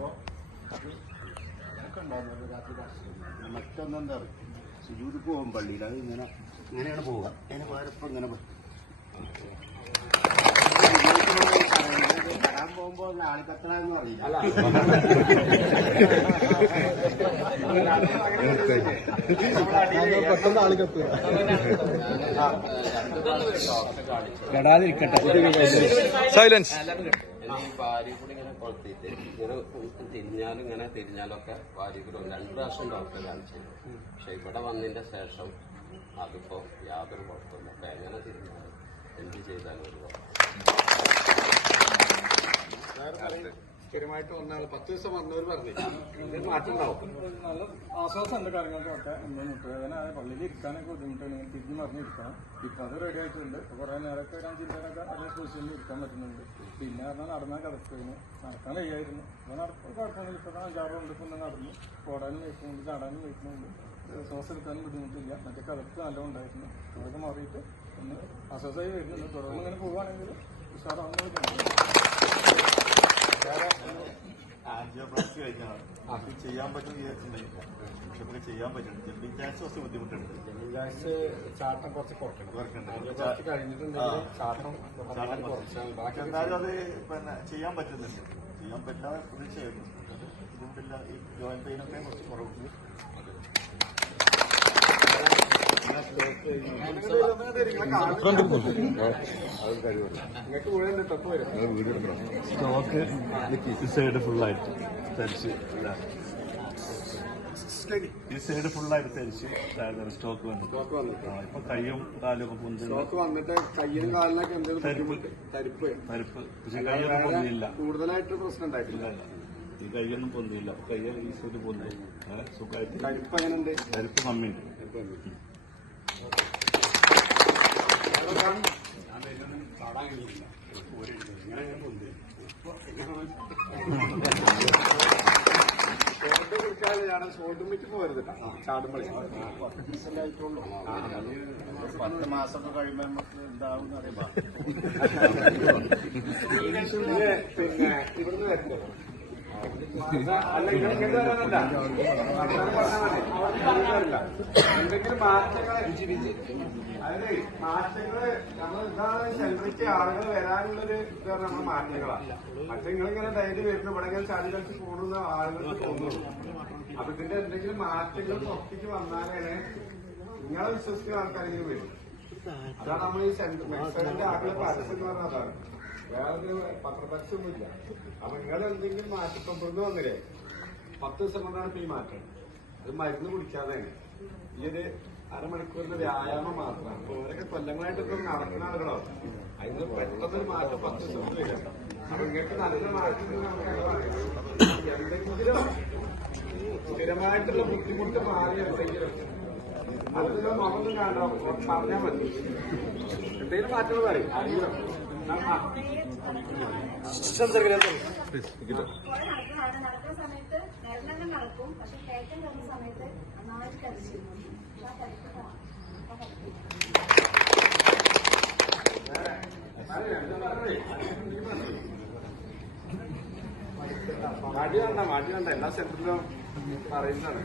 അപ്പോൾ അതൊക്കെ ഉണ്ടായിരുന്നു രാത്രി കഷ്ടം. മറ്റൊന്നെന്താ സുജൂദിക്ക് പോകും പള്ളിയിൽ, അത് ഇങ്ങനെയാണ് പോവുക. അതിന് വേറെപ്പം ഇങ്ങനെ കടാൻ പോകുമ്പോ ആളിക്കത്തണെന്ന് അറിയില്ല. പെട്ടെന്ന് ആളിക്കത്തുക സൈലൻസ്. ഭാര്യ കൂടി ഇങ്ങനെ കൊളുത്തിട്ട് ഇങ്ങനെ തിരിഞ്ഞാലൊക്കെ ഭാര്യ കൂടെ 2 പ്രാവശ്യം ഡോക്ടറെ കാണിച്ചു. പക്ഷെ ഇവിടെ വന്നതിന്റെ ശേഷം അതിപ്പോ യാതൊരു കുഴപ്പമില്ല. അപ്പൊ എങ്ങനെ തിരിഞ്ഞാലും എന്ത് ചെയ്താലും ഒരു സ്ഥിരമായിട്ട് വന്നാൽ 10 ദിവസം വന്നവർ പറഞ്ഞു മാറ്റം ഉണ്ടാവും. നല്ല ആശ്വാസമുണ്ട് കാര്യങ്ങൾക്കൊക്കെ. എന്താ മുട്ടുവേദന പള്ളിയിൽ ഇരിക്കാനൊക്കെ ബുദ്ധിമുട്ടാണ്, തിരിഞ്ഞ് മറിഞ്ഞിരിക്കണം. ഇപ്പം അത് റെഡി ആയിട്ടുണ്ട്. കുറേ നേരമൊക്കെ ഒരു 5 മിനിറ്റിനൊക്കെ നല്ല പൊസിഷനിൽ ഇരിക്കാൻ പറ്റുന്നുണ്ട്. പിന്നെ പറഞ്ഞാൽ നടന്നാൽ കിടക്കുന്നു, നടക്കാൻ കഴിയായിരുന്നു. അപ്പോൾ നടക്കും കുഴപ്പമൊന്നുമില്ല. ഇപ്പോൾ 5-6 കൊണ്ട് ഇപ്പം നടന്നു ഓടാനും വയ്ക്കുന്നുണ്ട്, ചാടാനും വയ്ക്കുന്നുണ്ട്. ശ്വാസം എടുക്കാനും ബുദ്ധിമുട്ടില്ല. മറ്റേ കിടപ്പ് നല്ലതും ഉണ്ടായിരുന്നു. അതൊക്കെ മാറിയിട്ട് ഒന്ന് ആശ്വാസമായി വരുന്നുണ്ട്. തുടർന്ന് ഇങ്ങനെ പോവുകയാണെങ്കിൽ ഉഷാറാവുന്ന ആൻജിയോപ്ലാസ്റ്റി കഴിഞ്ഞാണ് അത് ചെയ്യാൻ പറ്റുന്ന വിചാരിച്ചിട്ടുണ്ടായില്ല. പക്ഷെ നമുക്ക് ചെയ്യാൻ പറ്റുന്നുണ്ട്. ജമ്പിങ് ജാക്സ് കുറച്ച് ബുദ്ധിമുട്ടുണ്ട്. ജമ്പിങ് ജാക്സ് ചാട്ടം കുറച്ച് കുറയ്ക്കണം. കഴിഞ്ഞിട്ടുണ്ടെങ്കിൽ ചാട്ടം പക്ഷെ എന്നാലും അത് പിന്നെ ചെയ്യാൻ പറ്റുന്നുണ്ട്. ചെയ്യാൻ പറ്റാതെ പ്രതീക്ഷയായിരുന്നു. ബുദ്ധിമുട്ടില്ല. ഈ ജോയിന്റ് പെയിനൊക്കെ കുറച്ച് കുറവുണ്ട്. സ്റ്റോക്ക് ഈ സൈഡ് ഫുള്ളായിട്ട് തരിച്ച്, ഈ സൈഡ് ഫുള്ളായിട്ട് തരിച്ച് സ്റ്റോക്ക് വന്നു. ഇപ്പൊ കയ്യും കാലും ഒക്കെ പൊന്തി വന്നിട്ട് കയ്യിലും കാലിനൊക്കെ എന്തെങ്കിലും തരിപ്പ് പക്ഷെ കയ്യൊന്നും പൊന്തിയില്ല. കൂടുതലായിട്ട് പ്രശ്നം ഉണ്ടായിട്ടില്ല. ഈ കയ്യൊന്നും പൊന്തിയില്ല. കയ്യ ഈ സൈഡ് പൊന്തി സുഖമായിട്ട്. തരിപ്പ് എങ്ങനെയുണ്ട്? തരിപ്പ് കമ്മിയുണ്ട്. ഷോൾഡർ മിറ്റ് പോകരുത് ചാടുമ്പോൾ. 10 മാസമൊക്കെ കഴിയുമ്പോൾ നമുക്ക് എന്താവും അറിയാം. പിന്നെ ഇവിടുന്ന് വരുന്നത് അല്ല, ഇങ്ങോട്ട് വരാനല്ല, എന്തെങ്കിലും മാറ്റങ്ങളെ അതായത് മാറ്റങ്ങള് നമ്മൾ ഇതാണ് സെൻട്രിക്ക് ആളുകൾ വരാനുള്ളൊരു ഇതാണ് നമ്മുടെ മാറ്റങ്ങളാണ്. പക്ഷെ നിങ്ങളിങ്ങനെ ഡെയിലി വരുന്നു ഇവിടെ ഇങ്ങനെ ചാടി കളിച്ച് കൂടുന്ന ആളുകൾക്ക് തോന്നുള്ളൂ. അപ്പൊ ഇതിന്റെ എന്തെങ്കിലും മാറ്റങ്ങൾ പുറത്തേക്ക് വന്നാലാണ് നിങ്ങളെ വിശ്വസിക്കുന്ന ആൾക്കാരെങ്കിലും വരും. അതാണ് നമ്മൾ ഈ മെക്സറിന്റെ ആളുകൾ പരസ്യം എന്ന് പറഞ്ഞാൽ അതാണ്. വേറൊരു പത്രപരസ്യമൊന്നുമില്ല. അപ്പൊ നിങ്ങൾ എന്തെങ്കിലും മാറ്റം ഇപ്പം ഇവിടുന്ന് വന്നില്ലേ 10 ദിവസം കൊണ്ടാണ് ഇപ്പൊ ഈ മാറ്റം. അത് മരുന്ന് കുടിക്കാതെയാണ്. ഈ ഒരു അരമണിക്കൂറിന്റെ വ്യായാമം മാത്രമാണ്. അപ്പൊ ഓരൊക്കെ കൊല്ലങ്ങളായിട്ട് ഇപ്പം നടക്കുന്ന ആളുകളാണ്. അതിന് പെട്ടെന്നൊരു മാറ്റം 10 ദിവസം വരിക. അപ്പൊ ഇങ്ങനത്തെ നല്ല മാറ്റം എന്തെങ്കിലും സ്ഥിരമായിട്ടുള്ള ബുദ്ധിമുട്ട് മാറിയുണ്ടെങ്കിലും അതിലുള്ള മുഖമൊന്നും കാണാൻ പറഞ്ഞാൽ മതി. എന്തെങ്കിലും മാറ്റങ്ങൾ പറയും അറിയണം. നടക്കുന്ന സമയത്ത് നേരം നടക്കും. പക്ഷെ കയറ്റം വരുന്ന സമയത്ത് നന്നായിട്ട് കളിച്ചിരുന്നു. മാറ്റി വേണ്ട എല്ലാ സെന്ററിലും പറയുന്നതാണ്.